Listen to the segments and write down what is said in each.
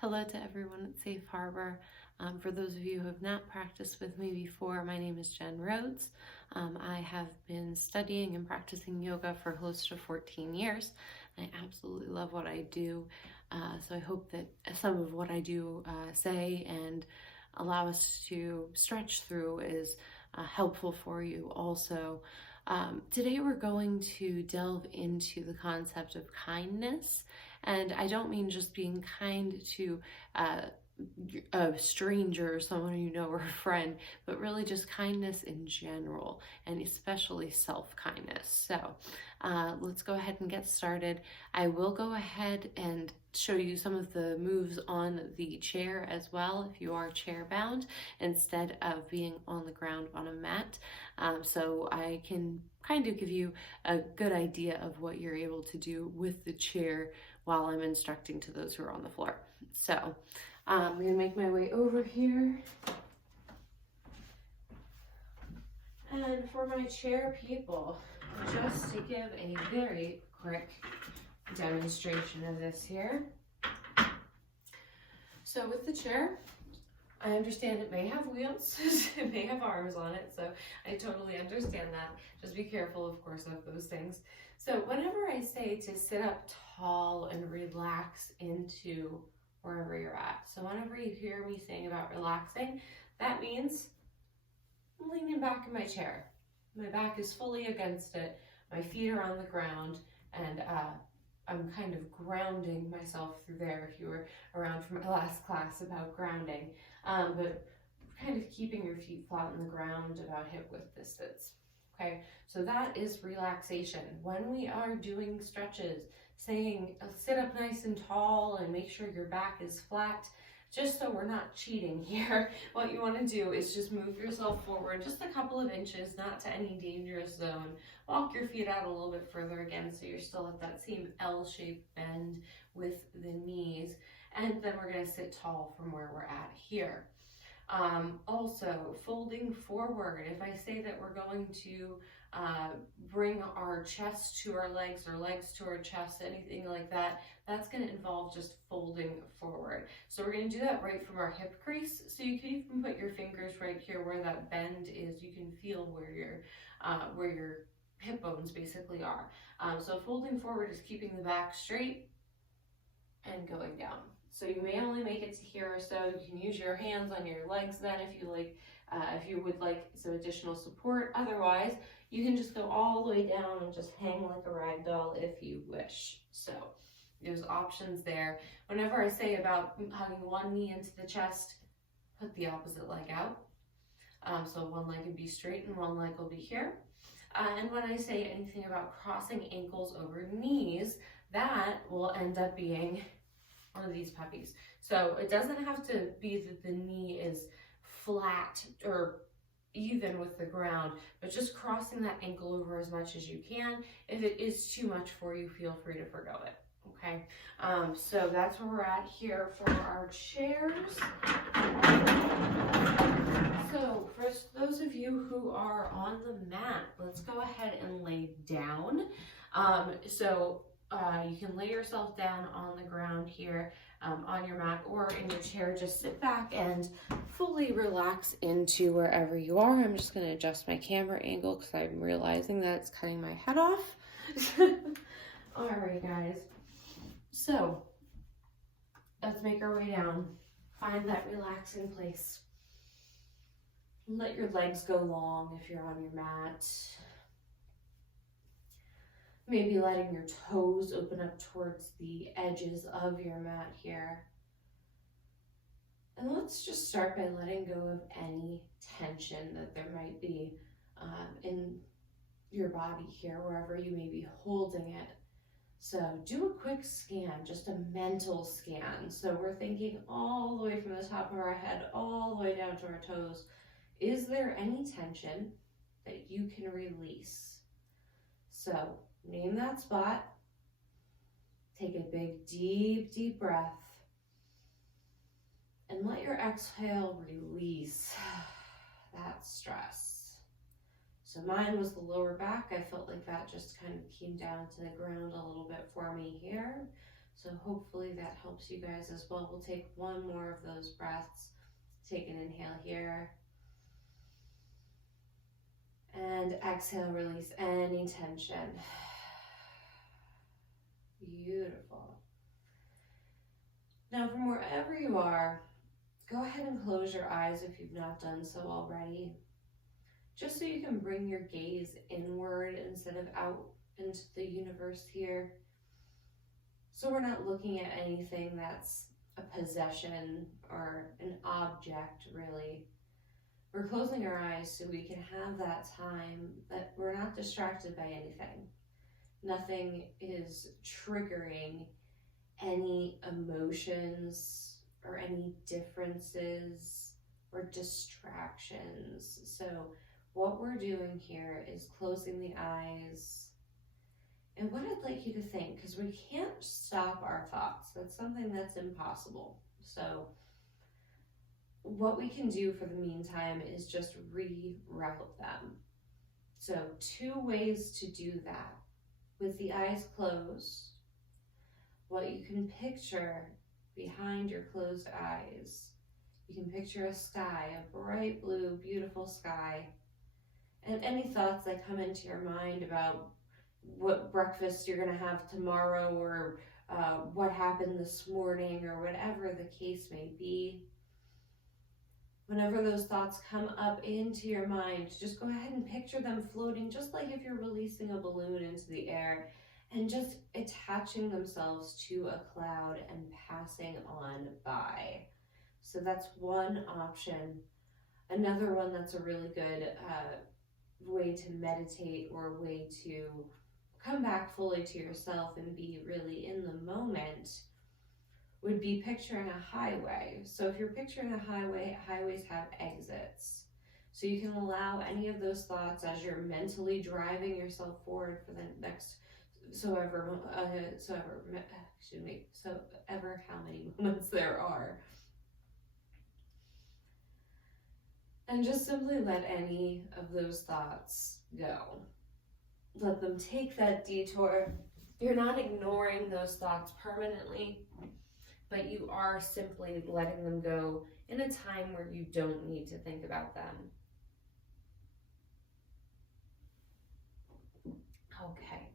Hello to everyone at Safe Harbor. For those of you who have not practiced with me before, my name is Jen Rhodes. I have been studying and practicing yoga for close to 14 years. I absolutely love what I do. So I hope that some of what I do say and allow us to stretch through is helpful for you also. Today we're going to delve into the concept of kindness. And I don't mean just being kind to a stranger or someone you know or a friend, but really just kindness in general, and especially self-kindness. So let's go ahead and get started. I will go ahead and show you some of the moves on the chair as well if you are chair bound instead of being on the ground on a mat. So I can kind of give you a good idea of what you're able to do with the chair while I'm instructing to those who are on the floor. So I'm going to make my way over here. And for my chair people, just to give a very quick demonstration of this here. So with the chair, I understand it may have wheels, it may have arms on it, so I totally understand that. Just be careful, of course, of those things. So whenever I say to sit up tall and relax into wherever you're at, so whenever you hear me saying about relaxing, that means I'm leaning back in my chair. My back is fully against it, my feet are on the ground, and I'm kind of grounding myself through there if you were around from my last class about grounding. But kind of keeping your feet flat on the ground about hip width distance. Okay, so that is relaxation. When we are doing stretches, saying sit up nice and tall and make sure your back is flat, just so we're not cheating here, what you want to do is just move yourself forward just a couple of inches, not to any dangerous zone. Walk your feet out a little bit further again so you're still at that same L-shaped bend with the knees. And then we're going to sit tall from where we're at here. Also, folding forward. If I say that we're going to bring our chest to our legs or legs to our chest, anything like that, that's going to involve just folding forward. So we're going to do that right from our hip crease. So you can even put your fingers right here where that bend is. You can feel where your hip bones basically are. So folding forward is keeping the back straight and going down. So you may only make it to here or so. You can use your hands on your legs then if you like, if you would like some additional support. Otherwise, you can just go all the way down and just hang like a rag doll if you wish. So there's options there. Whenever I say about hugging one knee into the chest, put the opposite leg out. So one leg can be straight and one leg will be here. And when I say anything about crossing ankles over knees, that will end up being one of these puppies. So it doesn't have to be that the knee is flat or even with the ground, but just crossing that ankle over as much as you can. If it is too much for you, feel free to forgo it. Okay, so that's where we're at here for our chairs. So for those of you who are on the mat, let's go ahead and lay down. You can lay yourself down on the ground here on your mat or in your chair. Just sit back and fully relax into wherever you are. I'm just going to adjust my camera angle because I'm realizing that it's cutting my head off. All right, guys. So let's make our way down. Find that relaxing place. Let your legs go long if you're on your mat. Maybe letting your toes open up towards the edges of your mat here. And let's just start by letting go of any tension that there might be in your body here, wherever you may be holding it. So do a quick scan, just a mental scan. So we're thinking all the way from the top of our head, all the way down to our toes. Is there any tension that you can release? So name that spot. Take a big, deep breath. And let your exhale release that stress. So mine was the lower back. I felt like that just kind of came down to the ground a little bit for me here. So hopefully that helps you guys as well. We'll take one more of those breaths. Take an inhale here. And exhale, release any tension. Beautiful. Now from wherever you are, go ahead and close your eyes if you've not done so already. Just so you can bring your gaze inward instead of out into the universe here. So we're not looking at anything that's a possession or an object, really. We're closing our eyes so we can have that time that we're not distracted by anything. Nothing is triggering any emotions or any differences or distractions. So what we're doing here is closing the eyes. And what I'd like you to think, because we can't stop our thoughts. That's something that's impossible. So what we can do for the meantime is just reroute them. So 2 ways to do that. With the eyes closed, what you can picture behind your closed eyes, you can picture a sky, a bright blue, beautiful sky, and any thoughts that come into your mind about what breakfast you're going to have tomorrow, or what happened this morning, or whatever the case may be. Whenever those thoughts come up into your mind, just go ahead and picture them floating, just like if you're releasing a balloon into the air, and just attaching themselves to a cloud and passing on by. So that's one option. Another one that's a really good way to meditate, or way to come back fully to yourself and be really in the moment, would be picturing a highway. So if you're picturing a highway, highways have exits. So you can allow any of those thoughts as you're mentally driving yourself forward for the next so ever how many moments there are. And just simply let any of those thoughts go. Let them take that detour. You're not ignoring those thoughts permanently, but you are simply letting them go in a time where you don't need to think about them. Okay.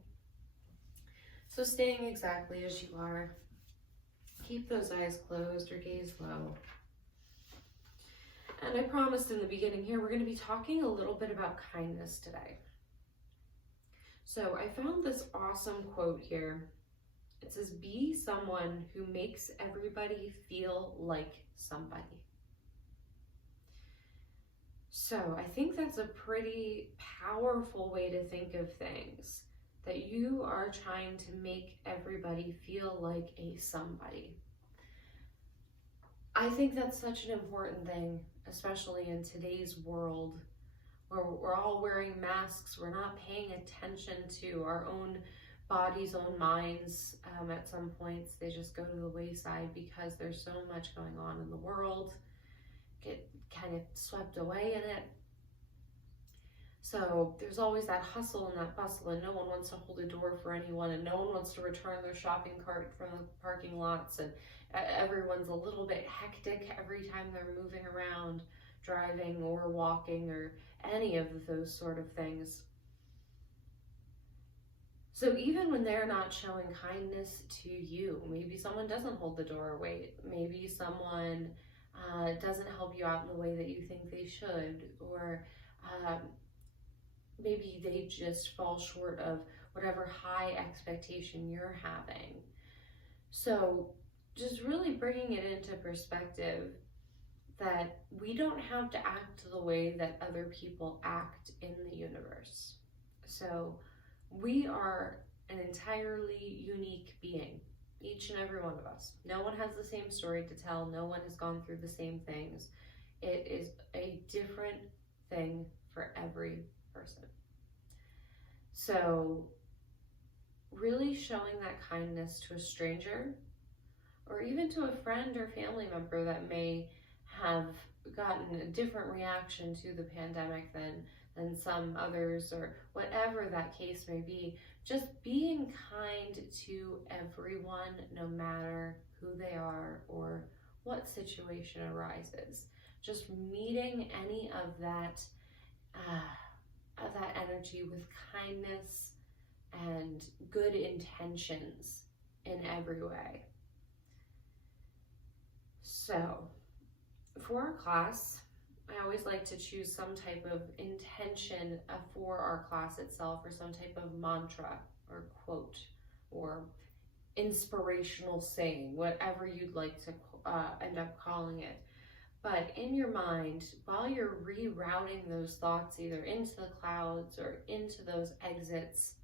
So staying exactly as you are, keep those eyes closed or gaze low. And I promised in the beginning here, we're going to be talking a little bit about kindness today. So I found this awesome quote here. It says, "Be someone who makes everybody feel like somebody." So I think that's a pretty powerful way to think of things, that you are trying to make everybody feel like a somebody. I think that's such an important thing, especially in today's world where we're all wearing masks. We're not paying attention to our own bodies, own minds. At some points, they just go to the wayside because there's so much going on in the world. Get kind of swept away in it. So there's always that hustle and that bustle, and no one wants to hold a door for anyone, and no one wants to return their shopping cart from the parking lots, and everyone's a little bit hectic every time they're moving around, driving or walking or any of those sort of things. So even when they're not showing kindness to you, maybe someone doesn't hold the door or wait, maybe someone doesn't help you out in the way that you think they should, or maybe they just fall short of whatever high expectation you're having. So just really bringing it into perspective that we don't have to act the way that other people act in the universe. So we are an entirely unique being, each and every one of us. No one has the same story to tell. No one has gone through the same things. It is a different thing for every person. So really showing that kindness to a stranger, or even to a friend or family member that may have gotten a different reaction to the pandemic than some others, or whatever that case may be, just being kind to everyone, no matter who they are or what situation arises. Just meeting any of that energy with kindness and good intentions in every way. So for our class, I always like to choose some type of intention for our class itself, or some type of mantra or quote or inspirational saying, whatever you'd like to end up calling it. But in your mind, while you're rerouting those thoughts either into the clouds or into those exits,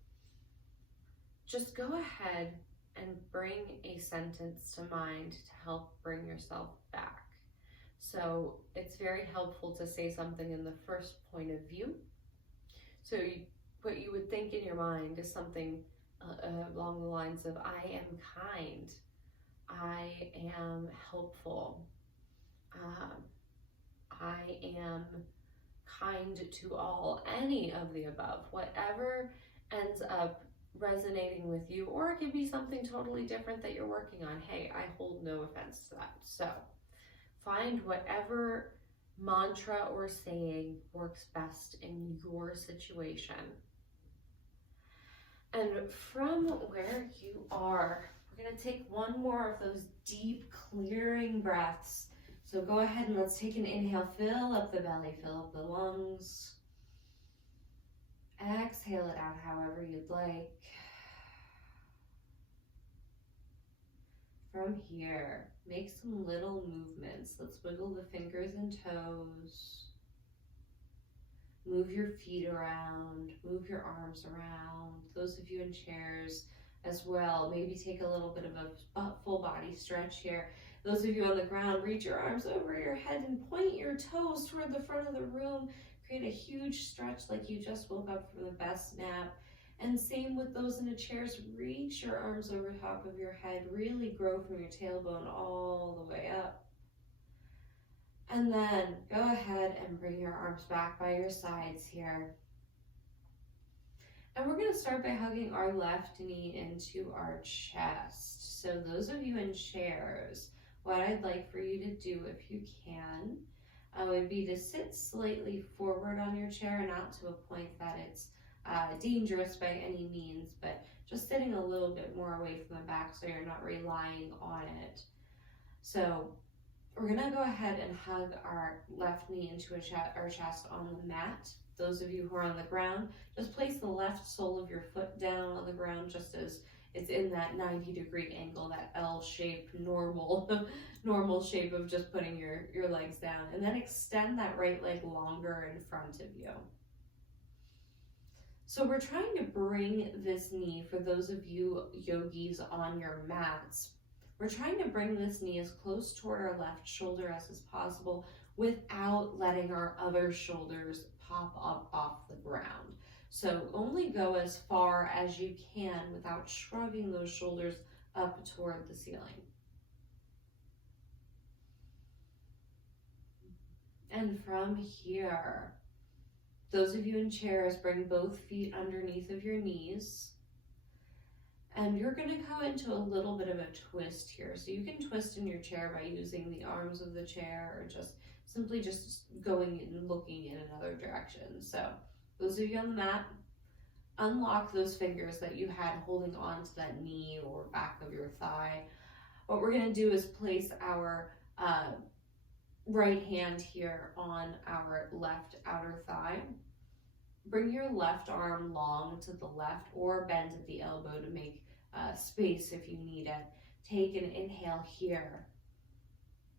just go ahead and bring a sentence to mind to help bring yourself back. So it's very helpful to say something in the first point of view. So what you would think in your mind is something along the lines of, I am kind, I am helpful, I am kind to all, any of the above, whatever ends up resonating with you. Or it could be something totally different that you're working on. Hey, I hold no offense to that. So find whatever mantra or saying works best in your situation. And from where you are, we're going to take one more of those deep clearing breaths. So go ahead and let's take an inhale, fill up the belly, fill up the lungs. Exhale it out however you'd like. From here, make some little movements. Let's wiggle the fingers and toes. Move your feet around, move your arms around. Those of you in chairs as well, maybe take a little bit of a full body stretch here. Those of you on the ground, reach your arms over your head and point your toes toward the front of the room. Create a huge stretch like you just woke up from the best nap. And same with those in the chairs, reach your arms over top of your head, really grow from your tailbone all the way up. And then go ahead and bring your arms back by your sides here. And we're going to start by hugging our left knee into our chest. So those of you in chairs, what I'd like for you to do, if you can, would be to sit slightly forward on your chair, not to a point that it's dangerous by any means, but just sitting a little bit more away from the back so you're not relying on it. So we're gonna go ahead and hug our left knee into our chest on the mat. Those of you who are on the ground, just place the left sole of your foot down on the ground, just as it's in that 90-degree angle, that L-shaped normal shape of just putting your legs down. And then extend that right leg longer in front of you. So we're trying to bring this knee, for those of you yogis on your mats, we're trying to bring this knee as close toward our left shoulder as is possible without letting our other shoulders pop up off the ground. So only go as far as you can without shrugging those shoulders up toward the ceiling. And from here, those of you in chairs, bring both feet underneath of your knees. And you're going to go into a little bit of a twist here. So you can twist in your chair by using the arms of the chair, or just simply just going and looking in another direction. So those of you on the mat, unlock those fingers that you had holding on to that knee or back of your thigh. What we're going to do is place our right hand here on our left outer thigh. Bring your left arm long to the left, or bend at the elbow to make space if you need it. Take an inhale here.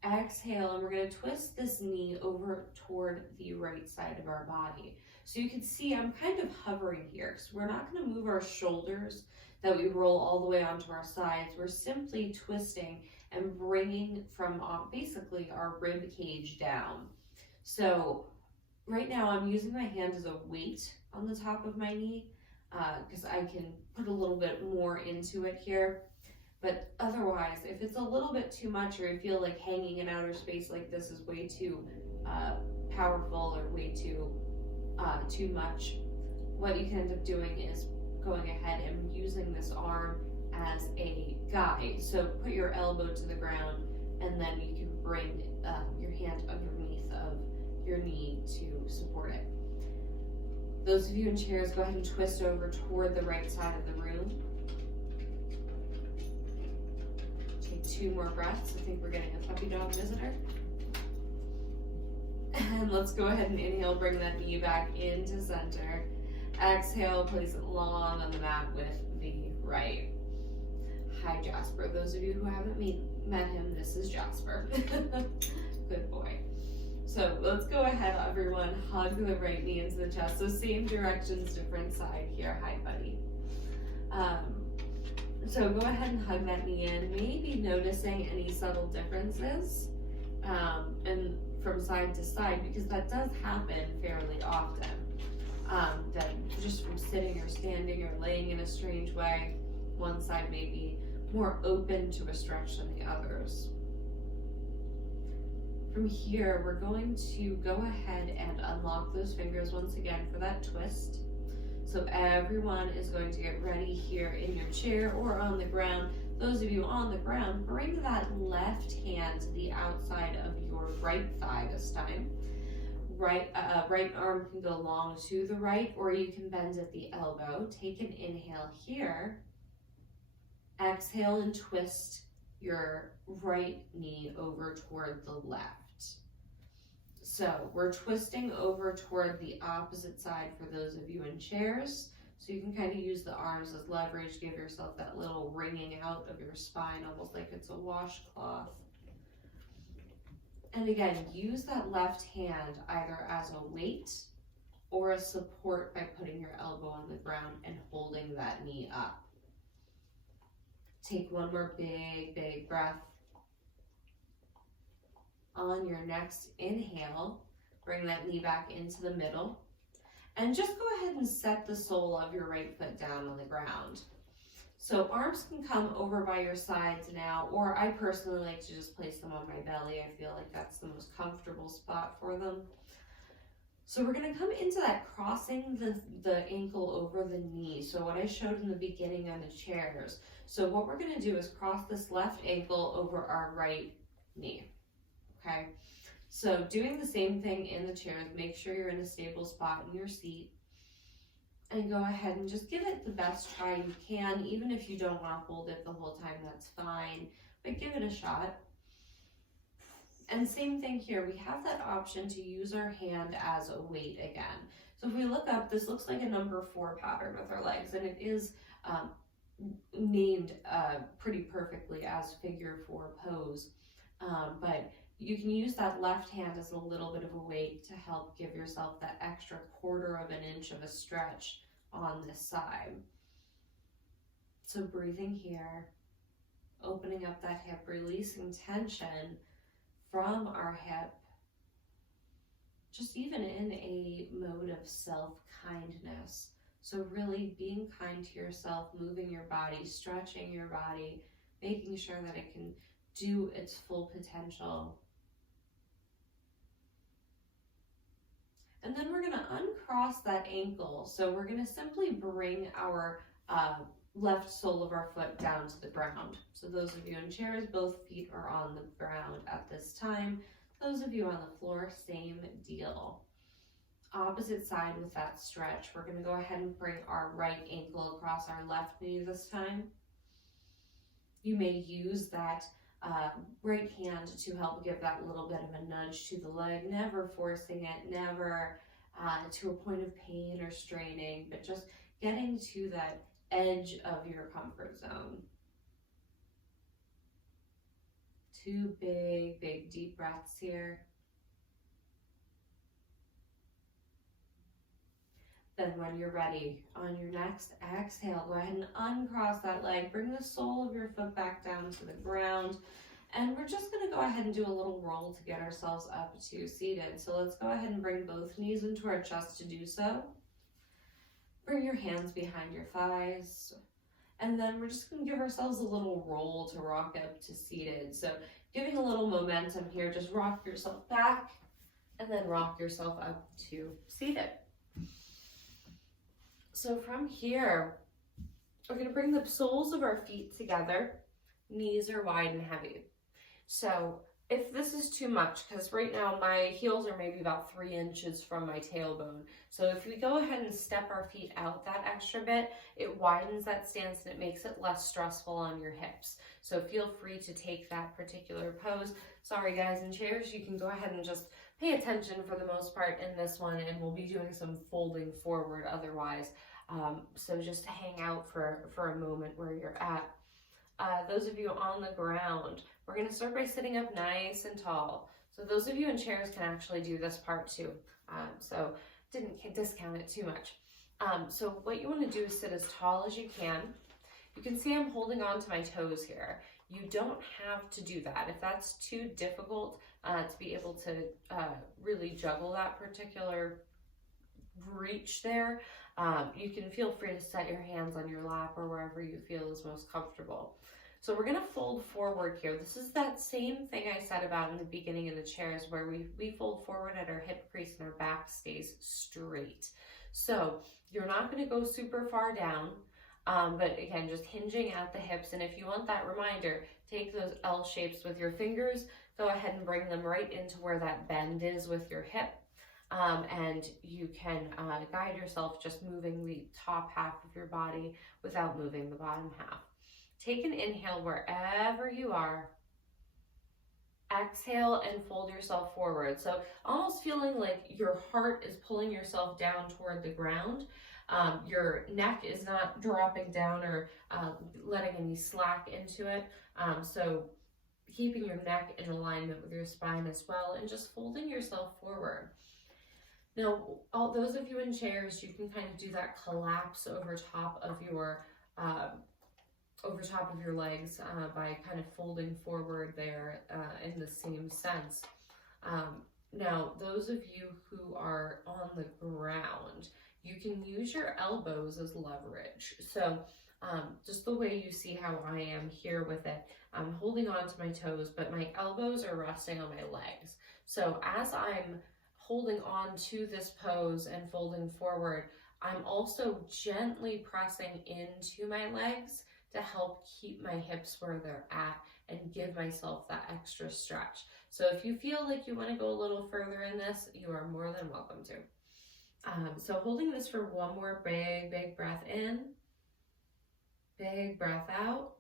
Exhale, and we're going to twist this knee over toward the right side of our body. So you can see I'm kind of hovering here, because we're not going to move our shoulders that we roll all the way onto our sides. We're simply twisting and bringing from basically our rib cage down. So right now I'm using my hand as a weight on the top of my knee, because I can put a little bit more into it here. But otherwise, if it's a little bit too much, or you feel like hanging in outer space like this is way too powerful or way too much, what you can end up doing is going ahead and using this arm as a guide. So put your elbow to the ground, and then you can bring your hand underneath of your knee to support it. Those of you in chairs, go ahead and twist over toward the right side of the room. Take 2 more breaths. I think we're getting a puppy dog visitor. And let's go ahead and inhale, bring that knee back into center. Exhale, place it long on the mat with the right. Hi, Jasper. Those of you who haven't met him, this is Jasper. Good boy. So let's go ahead, everyone. Hug the right knee into the chest. So same directions, different side here. Hi, buddy. So go ahead and hug that knee in, maybe noticing any subtle differences and from side to side, because that does happen fairly often. That just from sitting or standing or laying in a strange way, one side may be more open to a stretch than the others. From here, we're going to go ahead and unlock those fingers once again for that twist. So everyone is going to get ready here in your chair or on the ground. Those of you on the ground, bring that left hand to the outside of your right thigh this time. Right arm can go long to the right, or you can bend at the elbow. Take an inhale here. Exhale and twist your right knee over toward the left. So we're twisting over toward the opposite side for those of you in chairs. So you can kind of use the arms as leverage, give yourself that little wringing out of your spine, almost like it's a washcloth. And again, use that left hand either as a weight or a support by putting your elbow on the ground and holding that knee up. Take one more big breath. On your next inhale, bring that knee back into the middle. And just go ahead and set the sole of your right foot down on the ground. So arms can come over by your sides now, or I personally like to just place them on my belly. I feel like that's the most comfortable spot for them. So we're going to come into that crossing the ankle over the knee. So what I showed in the beginning on the chairs. So what we're going to do is cross this left ankle over our right knee. Okay, so doing the same thing in the chairs. Make sure you're in a stable spot in your seat. And go ahead and just give it the best try you can. Even if you don't want to hold it the whole time, that's fine. But give it a shot. And same thing here. We have that option to use our hand as a weight again. So if we look up, this looks like a number 4 pattern with our legs. And it is named pretty perfectly as figure 4 pose. But you can use that left hand as a little bit of a weight to help give yourself that extra 1/4 of an inch of a stretch on this side. So breathing here, opening up that hip, releasing tension from our hip, just even in a mode of self-kindness. So really being kind to yourself, moving your body, stretching your body, making sure that it can do its full potential. And then we're going to uncross that ankle. So we're going to simply bring our left sole of our foot down to the ground. So those of you in chairs, both feet are on the ground at this time. Those of you on the floor, same deal. Opposite side with that stretch. We're going to go ahead and bring our right ankle across our left knee this time. You may use that right hand to help give that little bit of a nudge to the leg, never forcing it, never to a point of pain or straining, but just getting to that edge of your comfort zone. 2 big deep breaths here. Then when you're ready, on your next exhale, go ahead and uncross that leg. Bring the sole of your foot back down to the ground. And we're just going to go ahead and do a little roll to get ourselves up to seated. So let's go ahead and bring both knees into our chest to do so. Bring your hands behind your thighs. And then we're just going to give ourselves a little roll to rock up to seated. So giving a little momentum here, just rock yourself back and then rock yourself up to seated. So from here, We're gonna bring the soles of our feet together. Knees are wide and heavy. So if this is too much, because right now my heels are maybe about 3 inches from my tailbone. So if we go ahead and step our feet out that extra bit, it widens that stance and it makes it less stressful on your hips. So feel free to take that particular pose. Sorry guys, in chairs, you can go ahead and just pay attention for the most part in this one, and we'll be doing some folding forward otherwise. So just hang out for a moment where you're at. Those of you on the ground, we're going to start by sitting up nice and tall. So those of you in chairs can actually do this part too. So didn't discount it too much. So what you want to do is sit as tall as you can. You can see I'm holding on to my toes here. You don't have to do that. If that's too difficult to be able to really juggle that particular reach there, you can feel free to set your hands on your lap or wherever you feel is most comfortable. So we're gonna fold forward here. This is that same thing I said about in the beginning of the chairs, where we fold forward at our hip crease and our back stays straight. So you're not gonna go super far down, but again, just hinging at the hips. And if you want that reminder, take those L shapes with your fingers, go ahead and bring them right into where that bend is with your hip. And you can guide yourself just moving the top half of your body without moving the bottom half. Take an inhale wherever you are. Exhale and fold yourself forward. So almost feeling like your heart is pulling yourself down toward the ground. Your neck is not dropping down or letting any slack into it. So keeping your neck in alignment with your spine as well, and just folding yourself forward. Now, all those of you in chairs, you can kind of do that collapse over top of your legs by kind of folding forward there in the same sense. Now, those of you who are on the ground, you can use your elbows as leverage. So just the way you see how I am here with it, I'm holding on to my toes, but my elbows are resting on my legs. So as I'm holding on to this pose and folding forward, I'm also gently pressing into my legs to help keep my hips where they're at and give myself that extra stretch. So if you feel like you want to go a little further in this, you are more than welcome to. So holding this for one more big breath in, big breath out.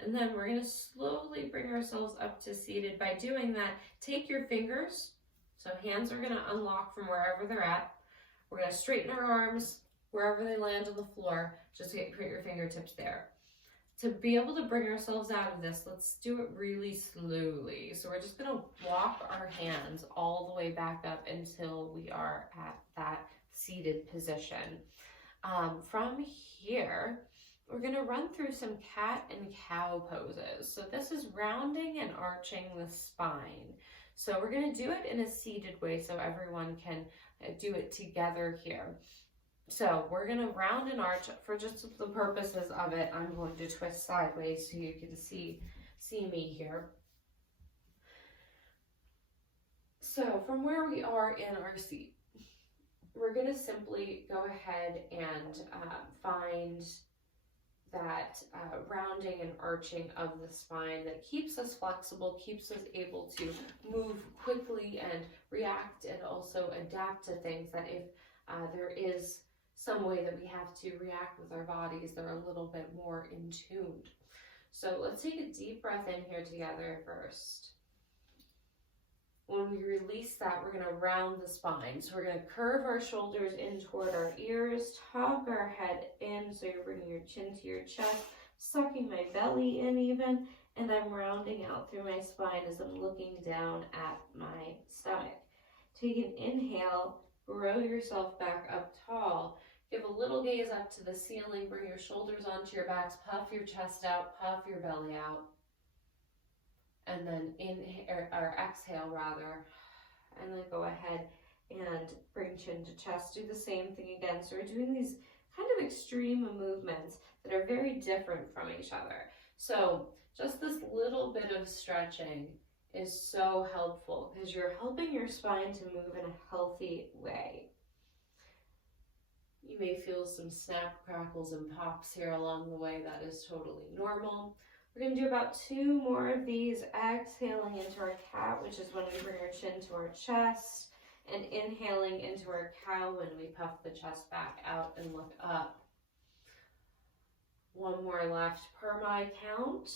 And then we're going to slowly bring ourselves up to seated. By doing that, take your fingers. So hands are going to unlock from wherever they're at. We're going to straighten our arms wherever they land on the floor. Just put your fingertips there. To be able to bring ourselves out of this, let's do it really slowly. So we're just going to walk our hands all the way back up until we are at that seated position. From here, we're going to run through some cat and cow poses. So this is rounding and arching the spine. So we're going to do it in a seated way so everyone can do it together here. So we're going to round and arch. For just the purposes of it, I'm going to twist sideways so you can see me here. So from where we are in our seat, we're going to simply go ahead and find that rounding and arching of the spine that keeps us flexible, keeps us able to move quickly and react and also adapt to things, that if there is some way that we have to react with our bodies, they're a little bit more in tune. So let's take a deep breath in here together first. When we release that, we're going to round the spine. So we're going to curve our shoulders in toward our ears, tuck our head in, so you're bringing your chin to your chest, sucking my belly in even, and I'm rounding out through my spine as I'm looking down at my stomach. Take an inhale, grow yourself back up tall. Give a little gaze up to the ceiling, bring your shoulders onto your backs, puff your chest out, puff your belly out. And then inhale, or exhale rather, and then go ahead and bring chin to chest. Do the same thing again. So we're doing these kind of extreme movements that are very different from each other. So just this little bit of stretching is so helpful because you're helping your spine to move in a healthy way. You may feel some snap, crackles, and pops here along the way. That is totally normal. We're going to do about 2 more of these, exhaling into our cat, which is when we bring our chin to our chest, and inhaling into our cow when we puff the chest back out and look up. 1 more left per my count.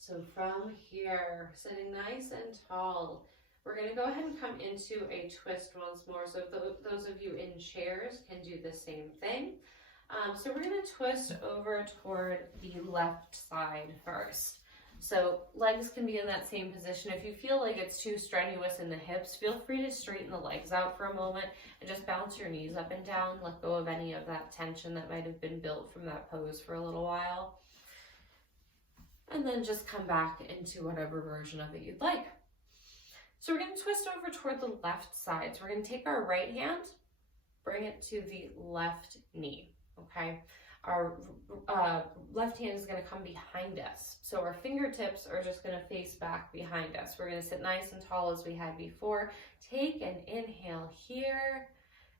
So from here, sitting nice and tall, we're going to go ahead and come into a twist once more. So those of you in chairs can do the same thing. So we're going to twist over toward the left side first. So legs can be in that same position. If you feel like it's too strenuous in the hips, feel free to straighten the legs out for a moment and just bounce your knees up and down. Let go of any of that tension that might have been built from that pose for a little while. And then just come back into whatever version of it you'd like. So we're going to twist over toward the left side. So we're going to take our right hand, bring it to the left knee, okay? Our left hand is going to come behind us. So our fingertips are just going to face back behind us. We're going to sit nice and tall as we had before. Take an inhale here,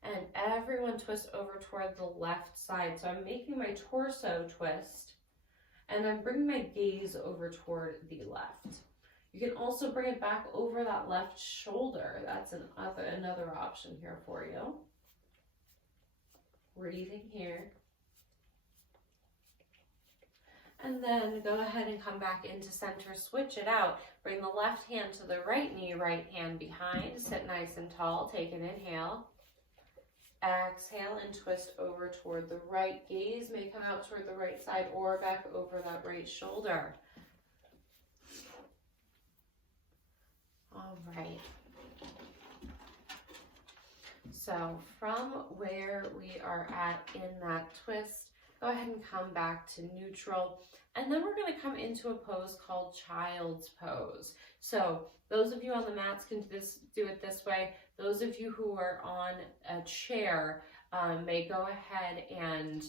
and everyone twist over toward the left side. So I'm making my torso twist, and I'm bringing my gaze over toward the left. You can also bring it back over that left shoulder. That's another option here for you. Breathing here. And then go ahead and come back into center, switch it out. Bring the left hand to the right knee, right hand behind. Sit nice and tall, take an inhale. Exhale and twist over toward the right. Gaze may come out toward the right side or back over that right shoulder. All right. So from where we are at in that twist, go ahead and come back to neutral. And then we're going to come into a pose called child's pose. So those of you on the mats can do it this way. Those of you who are on a chair may go ahead and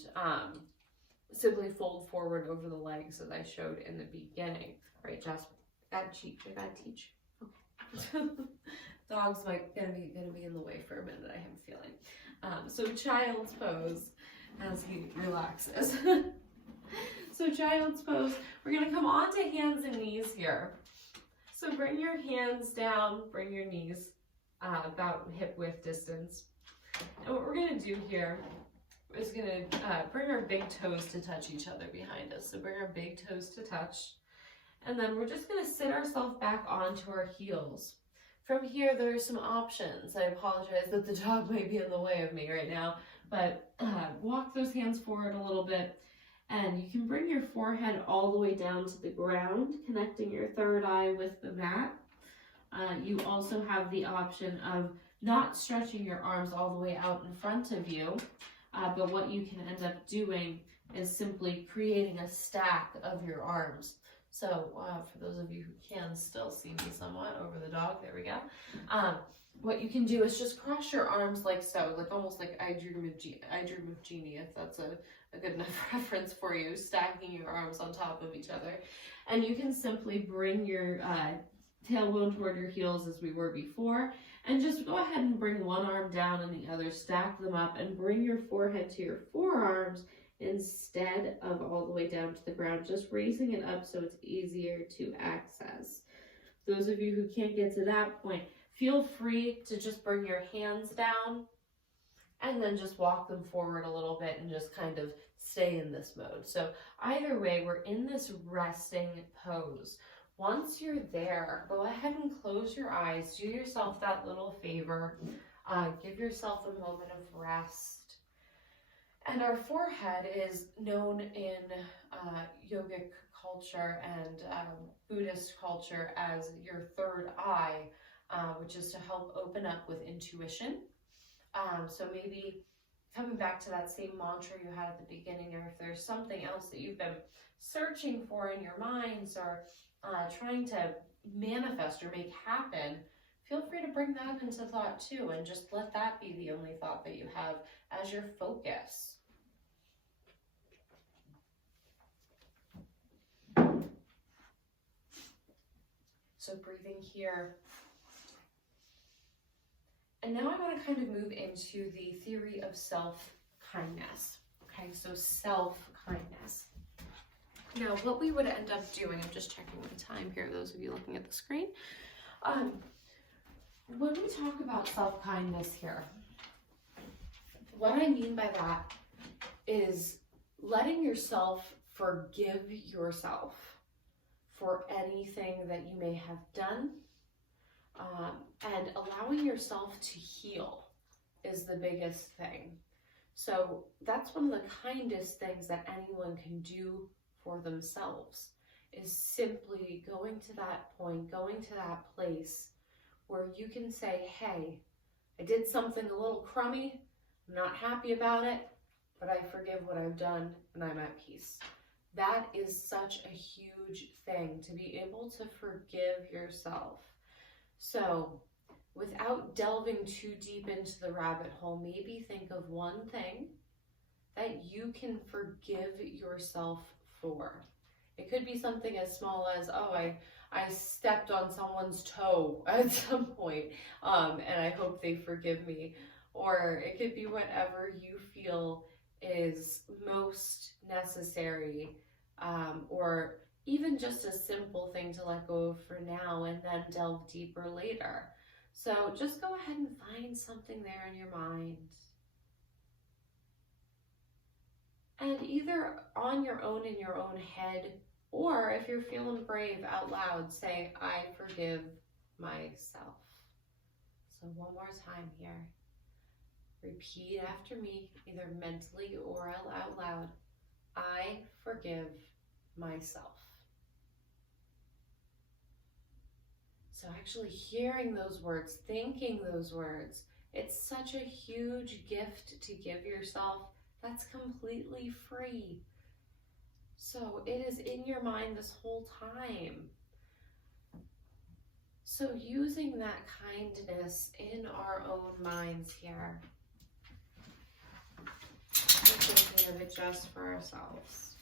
simply fold forward over the legs as I showed in the beginning. Right, Jasmine? I gotta teach. Okay. Dogs might gonna be in the way for a minute, I have a feeling. So child's pose as he relaxes. So child's pose, we're gonna come onto hands and knees here. So bring your hands down, bring your knees about hip width distance. And what we're gonna do here is gonna bring our big toes to touch each other behind us. So bring our big toes to touch. And then we're just gonna sit ourselves back onto our heels. From here, there are some options. I apologize that the dog might be in the way of me right now, but walk those hands forward a little bit. And you can bring your forehead all the way down to the ground, connecting your third eye with the mat. You also have the option of not stretching your arms all the way out in front of you, but what you can end up doing is simply creating a stack of your arms. So for those of you who can still see me somewhat over the dog, there we go. What you can do is just cross your arms like so, like almost like I Dream of Jeannie, if that's a good enough reference for you, stacking your arms on top of each other. And you can simply bring your tailbone toward your heels as we were before, and just go ahead and bring one arm down and the other, stack them up, and bring your forehead to your forearms instead of all the way down to the ground, just raising it up so it's easier to access. Those of you who can't get to that point, feel free to just bring your hands down and then just walk them forward a little bit and just kind of stay in this mode. So either way, we're in this resting pose. Once you're there, go ahead and close your eyes. Do yourself that little favor. Give yourself a moment of rest. And our forehead is known in yogic culture and Buddhist culture as your third eye, which is to help open up with intuition. So maybe coming back to that same mantra you had at the beginning, or if there's something else that you've been searching for in your minds or trying to manifest or make happen, feel free to bring that into thought too, and just let that be the only thought that you have as your focus. So breathing here. And now I want to kind of move into the theory of self-kindness. Okay, so self-kindness. Now, what we would end up doing, I'm just checking the time here, those of you looking at the screen. When we talk about self-kindness here, what I mean by that is letting yourself forgive yourself for anything that you may have done, and allowing yourself to heal is the biggest thing. So that's one of the kindest things that anyone can do for themselves, is simply going to that point, going to that place where you can say, hey, I did something a little crummy, I'm not happy about it, but I forgive what I've done and I'm at peace. That is such a huge thing, to be able to forgive yourself. So without delving too deep into the rabbit hole, maybe think of one thing that you can forgive yourself for. It could be something as small as, oh, I stepped on someone's toe at some point, and I hope they forgive me. Or it could be whatever you feel is most necessary, or even just a simple thing to let go of for now and then delve deeper later. So just go ahead and find something there in your mind. And either on your own in your own head, or if you're feeling brave, out loud, say, I forgive myself. So one more time here. Repeat after me, either mentally or out loud. I forgive myself. So actually hearing those words, thinking those words, it's such a huge gift to give yourself that's completely free. So it is in your mind this whole time. So using that kindness in our own minds here. We're thinking of it just for ourselves.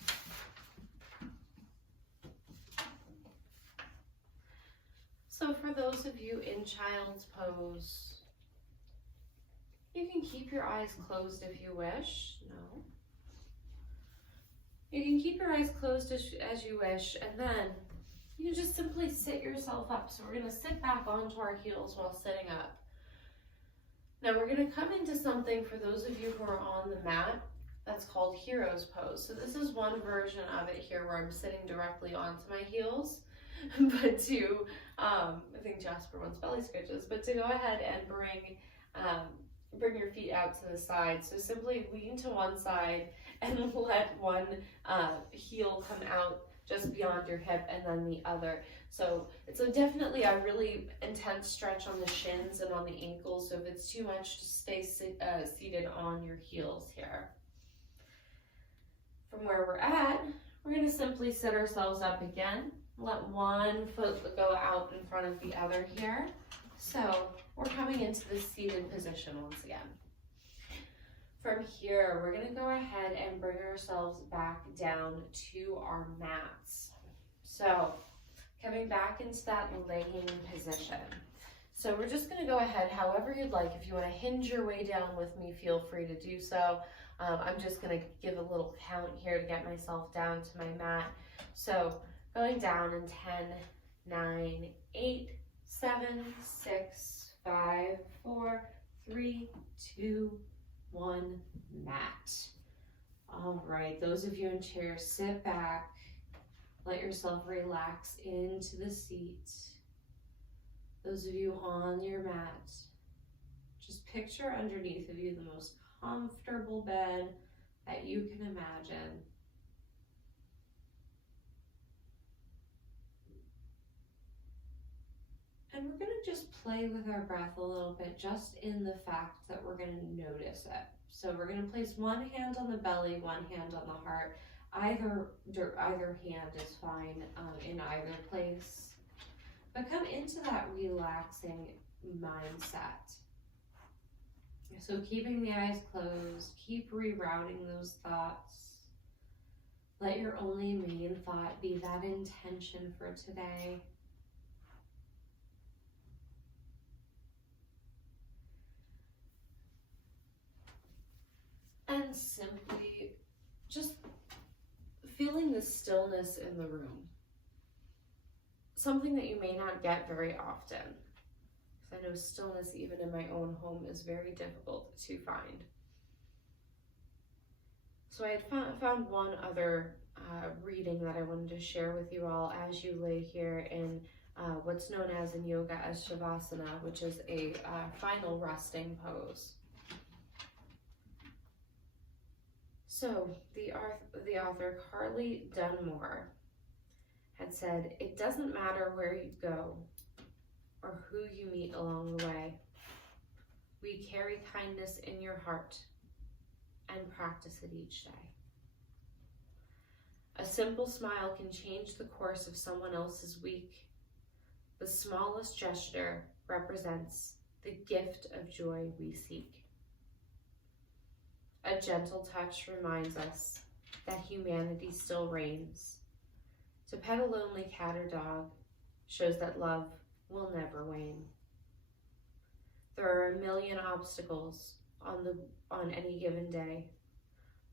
So for those of you in child's pose, you can keep your eyes closed if you wish. No. You can keep your eyes closed as you wish, and then you can just simply sit yourself up. So we're going to sit back onto our heels while sitting up. Now we're going to come into something, for those of you who are on the mat, that's called hero's pose. So this is one version of it here where I'm sitting directly onto my heels. But to, I think Jasper wants belly scratches, but to go ahead and bring your feet out to the side. So simply lean to one side and let one heel come out just beyond your hip, and then the other. So it's definitely a really intense stretch on the shins and on the ankles. So if it's too much, just stay seated on your heels here. From where we're at, we're going to simply sit ourselves up again. Let one foot go out in front of the other here. So we're coming into the seated position once again. From here, we're going to go ahead and bring ourselves back down to our mats. So coming back into that laying position. So we're just going to go ahead however you'd like. If you want to hinge your way down with me, feel free to do so. I'm just going to give a little count here to get myself down to my mat. So going down in 10, 9, 8, 7, 6, 5, 4, 3, 2, 1, mat. All right, those of you in chairs, sit back. Let yourself relax into the seat. Those of you on your mat, just picture underneath of you the most comfortable bed that you can imagine. And we're going to just play with our breath a little bit, just in the fact that we're going to notice it. So we're going to place one hand on the belly, one hand on the heart. Either hand is fine in either place. But come into that relaxing mindset. So keeping the eyes closed, keep rerouting those thoughts. Let your only main thought be that intention for today. And simply just feeling the stillness in the room. Something that you may not get very often. Because I know stillness, even in my own home, is very difficult to find. So I had found one other reading that I wanted to share with you all as you lay here in what's known as in yoga as Shavasana, which is a final resting pose. So the author Carly Dunmore had said, "It doesn't matter where you go or who you meet along the way. We carry kindness in your heart and practice it each day. A simple smile can change the course of someone else's week. The smallest gesture represents the gift of joy we seek. A gentle touch reminds us that humanity still reigns. To pet a lonely cat or dog shows that love will never wane. There are a million obstacles on any given day,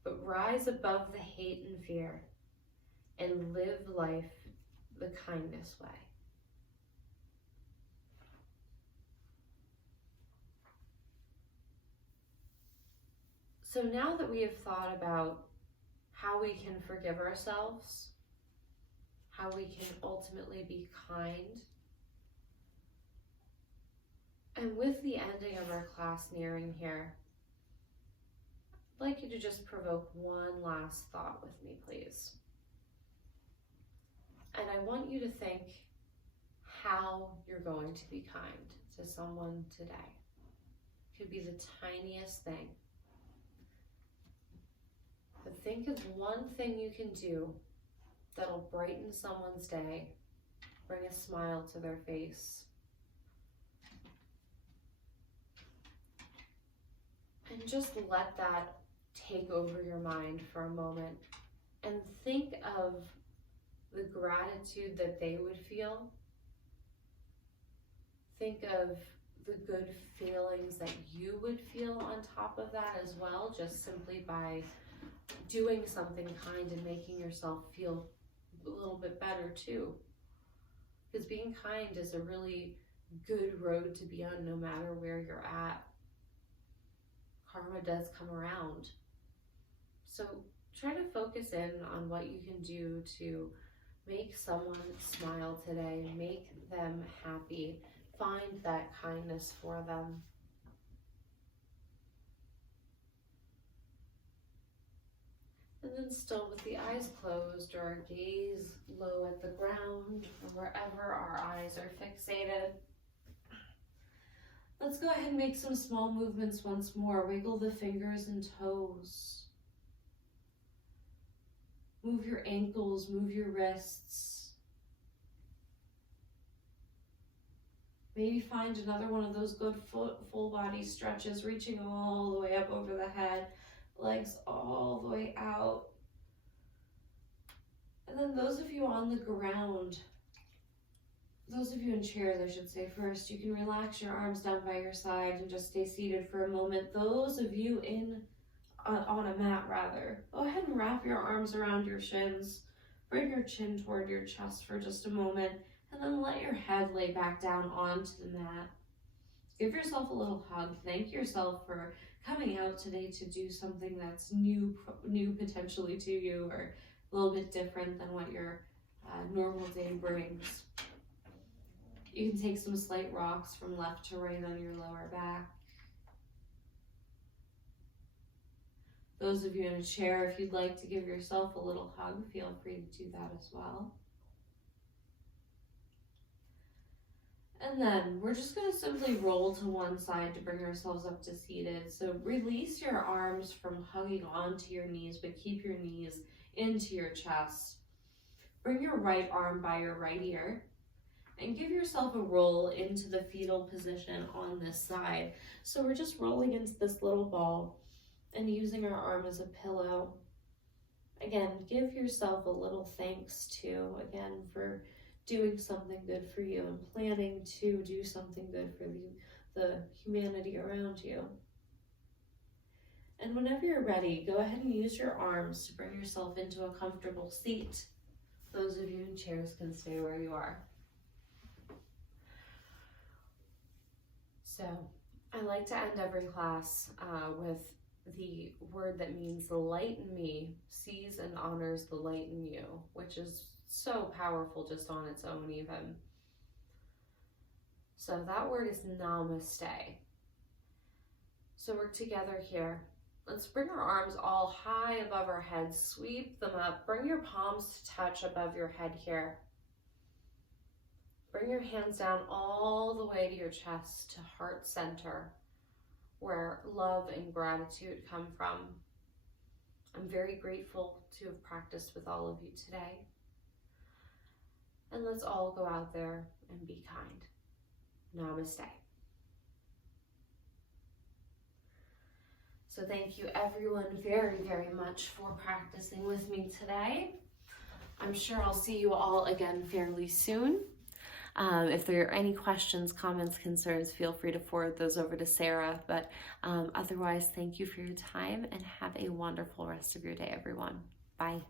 but rise above the hate and fear and live life the kindness way." So now that we have thought about how we can forgive ourselves, how we can ultimately be kind, and with the ending of our class nearing here, I'd like you to just provoke one last thought with me, please. And I want you to think how you're going to be kind to someone today. It could be the tiniest thing. But think of one thing you can do that'll brighten someone's day, bring a smile to their face. And just let that take over your mind for a moment and think of the gratitude that they would feel. Think of the good feelings that you would feel on top of that as well, just simply by doing something kind and making yourself feel a little bit better too. Because being kind is a really good road to be on no matter where you're at. Karma does come around. So try to focus in on what you can do to make someone smile today, make them happy, find that kindness for them. And then still with the eyes closed or our gaze low at the ground or wherever our eyes are fixated, let's go ahead and make some small movements once more. Wiggle the fingers and toes. Move your ankles, move your wrists. Maybe find another one of those good full body stretches, reaching all the way up over the head, legs all the way out. And then those of you on the ground, those of you in chairs, I should say first, you can relax your arms down by your side and just stay seated for a moment. Those of you on a mat rather, go ahead and wrap your arms around your shins. Bring your chin toward your chest for just a moment, and then let your head lay back down onto the mat. Give yourself a little hug. Thank yourself for coming out today to do something that's new potentially to you, or a little bit different than what your normal day brings. You can take some slight rocks from left to right on your lower back. Those of you in a chair, if you'd like to give yourself a little hug, feel free to do that as well. And then we're just going to simply roll to one side to bring ourselves up to seated. So release your arms from hugging onto your knees, but keep your knees into your chest. Bring your right arm by your right ear and give yourself a roll into the fetal position on this side. So we're just rolling into this little ball and using our arm as a pillow. Again, give yourself a little thanks too, again, for doing something good for you and planning to do something good for the humanity around you. And whenever you're ready, go ahead and use your arms to bring yourself into a comfortable seat. Those of you in chairs can stay where you are. So I like to end every class with the word that means the light in me sees and honors the light in you, which is so powerful just on its own even. So that word is namaste. So we're together here. Let's bring our arms all high above our heads, sweep them up, bring your palms to touch above your head here. Bring your hands down all the way to your chest, to heart center, where love and gratitude come from. I'm very grateful to have practiced with all of you today. And let's all go out there and be kind. Namaste. So thank you everyone very, very much for practicing with me today. I'm sure I'll see you all again fairly soon. If there are any questions, comments, concerns, feel free to forward those over to Sarah. But otherwise, thank you for your time and have a wonderful rest of your day, everyone. Bye.